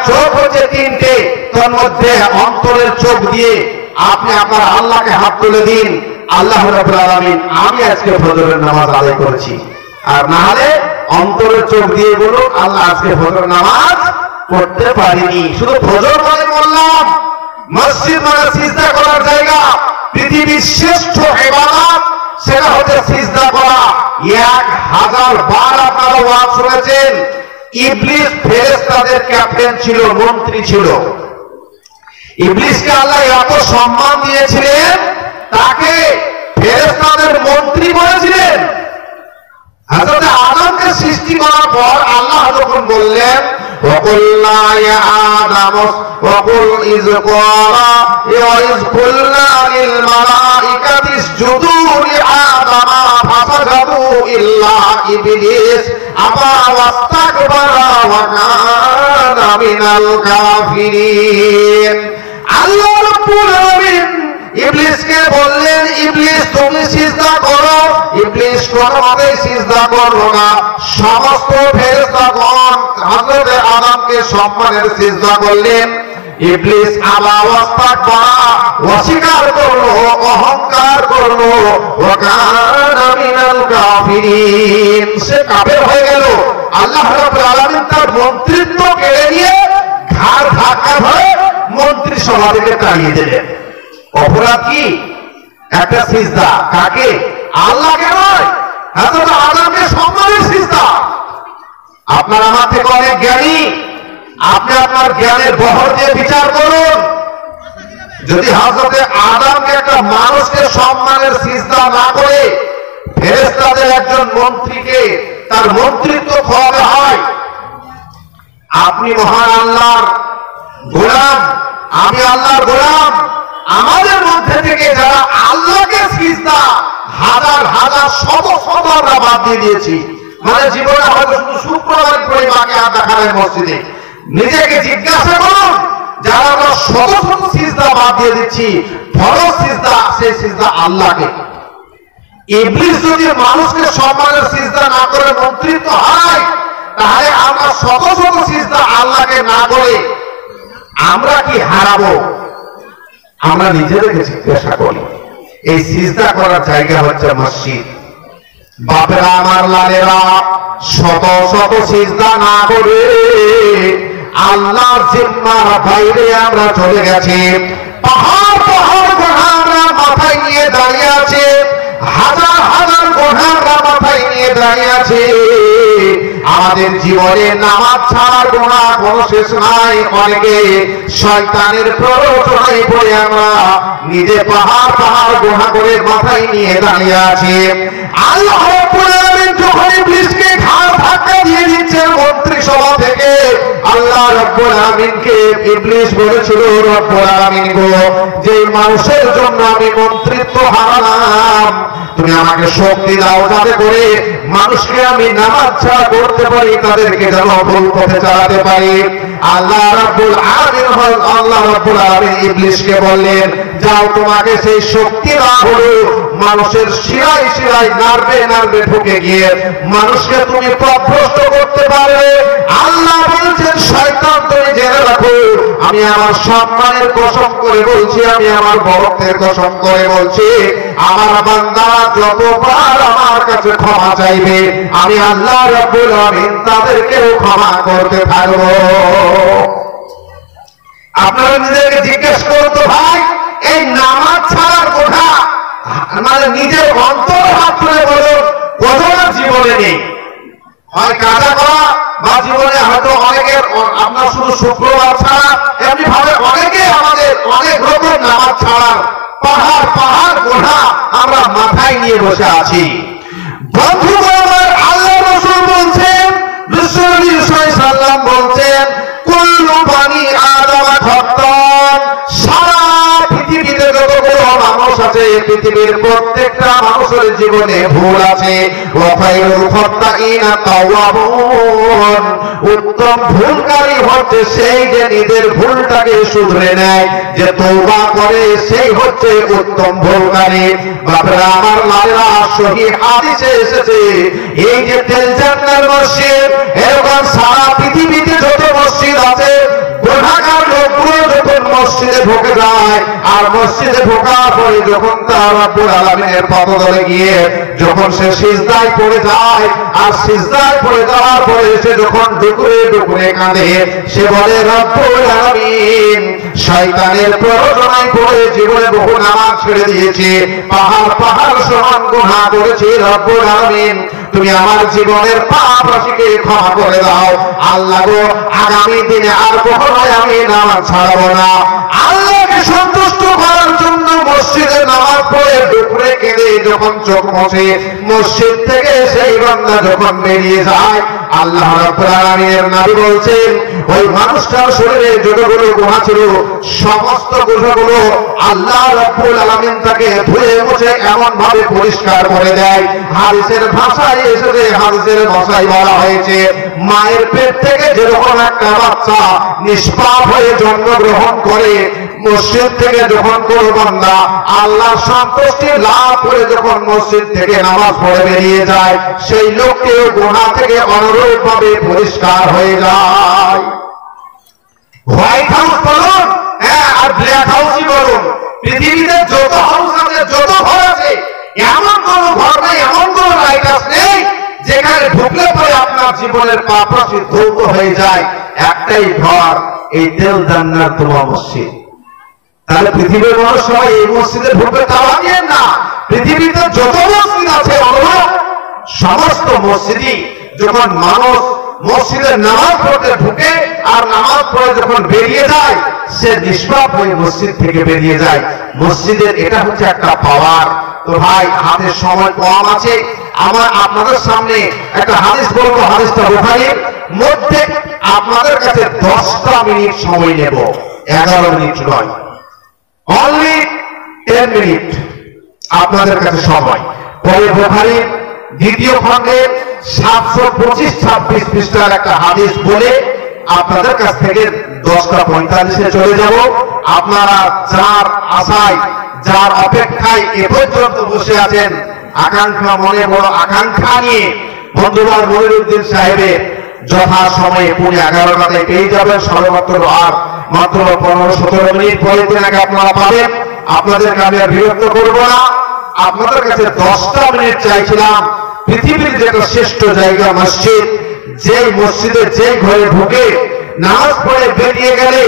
চোখ হচ্ছে তিনটে, তার মধ্যে অন্তরের চোখ দিয়ে আপনি আপনার আল্লাহকে হাত তুলে দিন। আল্লাহ রাব্বুল আলামিন, আমি আজকে ফজরের নামাজ আদায় করেছি। আর না হলে অন্তরের চোখ দিয়ে বলুন, আল্লাহ আজকে ফজর নামাজ পড়তে পারিনি। শুধু ফজর মানে বললাম, মসজিদ মানে সিজদা করার জায়গা। পৃথিবীর শ্রেষ্ঠ ইবাদত সেটা হচ্ছে সিজদা করা। 1000 বার আপনারা ওয়াজ শুনেছেন। ইবলিস ফেরেশতাদের ক্যাপ্টেন ছিল, মন্ত্রী ছিল। ইবলিসকে আল্লাহ এত সম্মান দিয়েছিলেন, তাকে ফেরেশতাদের মন্ত্রী বলেছিলেন। হযরত আদমকে সৃষ্টি করার পর আল্লাহ যখন বললেন, وَقُلْنَا يَا آدَمُ وَقُلْ إِذْ قُلْنَا لِلْمَلَائِكَةِ اسْجُدُوا لِآدَمَ فَسَجَدُوا إِلَّا إِبْلِيسَ أَبَى وَاسْتَكْبَرَ وَكَانَ مِنَ الْكَافِرِينَ। আল্লাহ রাব্বুল আলামিন ইবলিসকে বললেন, ইবলিস তুমি সিজদা করো। ইবলিস কোনোভাবেই সিজদা করলো না। সমস্ত ফেরেশতাগণ হযরত আদমকে সম্মানের সিজদা করলেন। ইবলিস আবা ওয়াস্তাকবারা, অস্বীকার করলো, অহংকার করলো, ওয়া কানা মিনাল কাফিরিন, সে কাফের হয়ে গেল। আল্লাহ রাব্বুল আলামিন তার মন্ত্রিত্ব কেড়ে নিয়ে ঘাড় ধাক্কা ধরে মন্ত্রী সভা থেকে তাড়িয়ে দিলেন। অপরাধ কি? একটা সিজদা। কাকে? আল্লাহকে নয়, হযরত আদমকে সম্মানের সিজদা। আপনার আমার থেকে অনেক জ্ঞানী, আপনি আপনার জ্ঞানের বহর দিয়ে বিচার করুন। যদি হযরত আদমকে, একটা মানুষকে সম্মানের সিজদা না করে ফেরেশতাদের তার মন্ত্রিত্ব খোয়াতে হয়। আপনি মহান আল্লাহর গোলাম, আমি আল্লাহর গোলাম। আমাদের মধ্যে থেকে যারা আল্লাহকে সিজদা হাজার হাজার শত শত আমরা বাদ দিয়ে দিয়েছি, মানে জীবনে হয়তো শুধু শুক্রবার করে মাকে আড্ডা খায় মসজিদে, নিজেকে জিজ্ঞাসা করুন, যারা আমরা শত শত সিজদা বাদ দিয়ে দিচ্ছি, ফরজ সিজদা, সেই সিজদা আল্লাহকে। ইবলিস যদি মানুষকে সম্মানের সিজদা না করে মন্ত্রিত্ব হয়, তাহলে আমরা শত শত সিজদা আল্লাহকে না করে আমরা কি হারাবো? আমরা নিজেদেরকে জিজ্ঞাসা করি। এই সিজদা করার জায়গা হচ্ছে মসজিদ। বাপেরা আমার লালেরা, শত শত সিজদা না করে আল্লাহর জিম্মার বাইরে আমরা চলে গেছি। পাহাড় পাহাড় গোনা আমরা মাথায় নিয়ে দাঁড়িয়ে আছে, হাজার হাজার গোনা আমরা মাথায় নিয়ে দাঁড়িয়ে আছে। আমাদের জীবনে নামাজ ছাড়ার গোনা কোনো শেষ নাই। অনেকে শয়তানের প্ররোচনায় পড়ে আমরা নিজে পাহাড় পাহাড় গোনা করে মাথায় নিয়ে দাঁড়িয়ে আছি। আল্লাহ রাব্বুল আলামিন যখন ইবলিসকে ঘাড় ধাক্কা দিয়ে দিচ্ছেন মন্ত্রিসভা থেকে, আল্লাহ রাব্বুল আলামিনকে ইবলিস বলেছিল, রব্বুল আলামিন গো, যে মানুষের জন্য আমি মন্ত্রিত্ব হারালাম, তুমি আমাকে শক্তি দাও যাতে করে মানুষকে আমি নামাজ ছাড়া করতে পারি, তাদেরকে যেন ভুল পথে চালাতে পারি। আল্লাহ রাব্বুল আলামিন ইবলিসকে বললেন, যাও, তোমাকে সেই শক্তি দেওয়া হলো, মানুষের শিরায় শিরায় নার্ভে নার্ভে ঢুকে গিয়ে মানুষকে তুমি পথভ্রষ্ট করতে পারবে। আল্লাহ বলছেন, শয়তান, তুমি জেনে রাখো, আমি আমার সম্মানের কসম করে বলছি, আমি আমার বরত্বের কসম করে বলছি, আমার বান্দা যতবার আমার কাছে ক্ষমা চাইবে, আমি আল্লাহ রাব্বুল আলামিন তাদেরকেও ক্ষমা করতে থাকবো। আপনারা নিজেকে জিজ্ঞেস করতো, ভাই, এই নামাজ ছাড়ার কথা মানে নিজের অন্তর হাত তুলে বলুন, কতটা জীবনে নেই? হয় কাজা করা, বা জীবনে হয়তো অনেকের, আপনার শুধু শুক্রবার ছাড়া এমনি ভাবে অনেকে আমাদের অনেক রকম নামাজ ছাড়ার পাহাড় পাহাড় গোনা আমরা মাথায় নিয়ে বসে আছি। বন্ধুগণ আমার, আল্লাহ রাসূল বলছেন, বিশ্বনবী সাল্লাল্লাহু আলাইহি সাল্লাম বলছেন, কুল্লু বানি আদম খাত্তান, সারা পৃথিবীতে যতগুলো মানুষ আছে, পৃথিবীর প্রত্যেকটা মানুষের জীবনে ভুল আছে। ওয়া খায়রুল খাত্তাইনা তাওয়াবুন, উত্তম ভুলকারী হচ্ছে সেই যে নিজের ভুলটাকে শুধরে নেয়, যে তওবা করে, সেই হচ্ছে উত্তম ভুলকারী। বাবারা আমার, লালেরা, সহিহ হাদিসে এসেছে, এই যে তেলজান্নার মসজিদ, এরকম সারা পৃথিবীতে যত মসজিদ আছে, গুনাহগার লোকগুলো যখন মসজিদে ঢুকে যায়, আর মসজিদে ঢোকার পরে যখন তার রব্বুল আলামিনের পদতলে গিয়ে যখন সে সিজদায় পড়ে যায়, আর সিজদায় পড়ে যাওয়ার পরে সে যখন ডুকরে ডুকরে কাঁদে, সে বলে, রব্বুল আলামিন, শয়তানের প্ররোচনায় পড়ে জীবনে বহু নামাজ ছেড়ে দিয়েছি, পাহাড় পাহাড় সমান গুনাহ করেছি, রব্বুল আলামিন, তুমি আমার জীবনের পাপ রাশিকে ক্ষমা করে দাও। আল্লাহ গো, আগামী দিনে আর কখনোই আমি নামাজ ছাড়বো না। আল্লাহকে সন্তুষ্ট করার জন্য মসজিদে নামাজ পড়ে ডুকরে কেঁদে যখন চোখ মুছে মসজিদ থেকে সেই বান্দা যখন বেরিয়ে যায়, আল্লাহ রাব্বুল আলামিনের নবী বলছেন, ওই মানুষটার শরীরে যতগুলো গুনাহ ছিল, সমস্ত গুনাহগুলো আল্লাহ রাব্বুল আলামিন তাকে ধুয়ে মুছে এমন ভাবে পরিষ্কার করে দেয়। হাদিসের ভাষায় এসেছে, হাদিসের ভাষায় বলা হয়েছে, মায়ের পেট থেকে যেরকম একটা বাচ্চা নিষ্পাপ হয়ে জন্মগ্রহণ করে, মসজিদ থেকে যখন কোন বান্দা আল্লাহর সন্তুষ্টি লাভ করে যখন মসজিদ থেকে নামাজ পড়ে বেরিয়ে যায়, সেই লোককে গুনাহ থেকে অনুরূপ ভাবে পরিষ্কার হয়ে যায়। হোয়াইট হাউস বলুন, হ্যাঁ, আর ব্ল্যাক হাউসই বলুন, পৃথিবীতে যত হাউস আছে, যত ঘর আছে, এমন কোন ঘর নেই, এমন কোন লাইট হাউস নেই যেখানে ঢুকলে পরে আপনার জীবনের পাপ রাশি ধৌত হয়ে যায়। একটাই ঘর, এই তেলজান্নার তোমা মসজিদ। তাহলে পৃথিবীর মানুষ সবাই এই মসজিদে ঢুকবে তাও আনিয়েন না। পৃথিবীতে যত মসজিদ আছে অনুরূপ সমস্ত মসজিদই যখন মানুষ মসজিদের নামাজ পড়তে ঢুকে আর নামাজ পড়ে যখন বেরিয়ে যায়, সে নিষ্পাপ হয়ে মসজিদ থেকে বেরিয়ে যায়। মসজিদের এটা হচ্ছে একটা পাওয়ার। তো ভাই, হাতে সময় কম আছে, আপনাদের সামনে একটা হাদিস বলবো, হাদিসটা বুখারীর মধ্যে। আপনাদের কাছে 10টা মিনিট সময় নেব, 11 মিনিট নয়, অনলি 10 মিনিট আপনাদের কাছে সময়। পরে বুখারীর দ্বিতীয় খণ্ডের 725-26 পৃষ্ঠার একটা হাদিস বলে আপনাদের কাছ থেকে 10:45 চলে যাব। আপনারা যার আশায়, যার অপেক্ষায় এ পর্যন্ত বসে আছেন, আকাঙ্ক্ষা, মনে বড় আকাঙ্ক্ষা নিয়ে বন্ধুবার মনিরুদ্দিন সাহেবের যথা সময়ে পুনে 11টায় পেয়ে যাবেন। সর্বত্র আর মাত্র 15-17 মিনিট পরে তেনাকে আপনারা পাবেন। আপনাদেরকে আমি আর বিরক্ত করবো না। আপনাদের কাছে 10টা মিনিট চাইছিলাম। পৃথিবীর যেটা শ্রেষ্ঠ জায়গা মসজিদ, যেই মসজিদে যেই ঘরে ঢুকে নামাজ পড়ে বেরিয়ে গেলে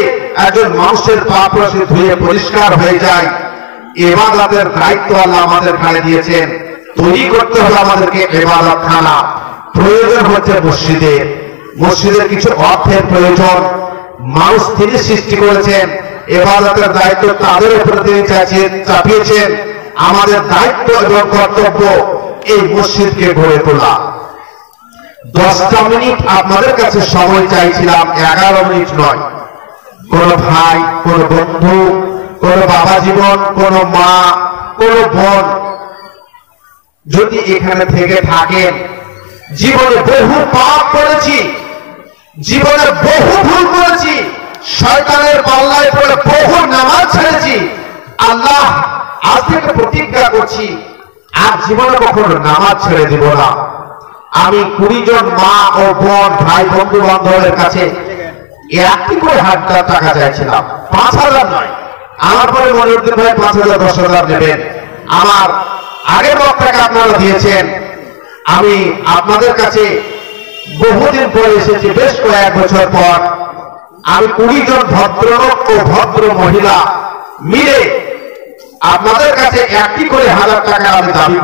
একজন মানুষের পাপ রাশি ধুয়ে পরিষ্কার হয়ে যায়, ইবাদতের দায়িত্ব আল্লাহ আমাদের ঘাড়ে দিয়েছেন। তৈরি করতে হবে আমাদেরকে ইবাদতখানা। প্রয়োজন হচ্ছে মসজিদের, মসজিদের কিছু অর্থের প্রয়োজন। মানুষ তিনি সৃষ্টি করেছেন, ইবাদতের দায়িত্ব তাদের উপরে তিনি চাপিয়েছেন। আমাদের দায়িত্ব এবং কর্তব্য এই মসজিদকে গড়ে তোলা। 10টা মিনিট আপনাদের কাছে সময় চাইছিলাম, 11 মিনিট নয়। কোন ভাই, কোন বন্ধু, কোন বাবা জীবন, কোন মা, কোন বোন যদি এখানে থেকে থাকেন, জীবনে বহু পাপ করেছি, জীবনে বহু ভুল করেছি, শয়তানের পাল্লায় পড়ে বহু নামাজ ছেড়েছি। আল্লাহ আজ থেকে প্রতিজ্ঞা করছি, আর জীবনে কখনো নামাজ ছেড়ে দিব না। আমি 20 জন মা ও বোন, ভাই, বন্ধু বান্ধবের কাছে একটি করে হাজার টাকা চাইছিলাম, 5000 নয়। আমার পরে মনিরুদ্দিন ভাই 5000, 10,000 নেবেন। আমার আগের বক্তাকে আপনারা দিয়েছেন। আমি আপনাদের কাছে বহুদিন পরে এসেছি, বেশ কয়েক বছর পর। আমি 20 জন ভদ্রলোক ও ভদ্র মহিলা মিলে আপনাদের কাছে একটি করে 1000 টাকা আমি দাবি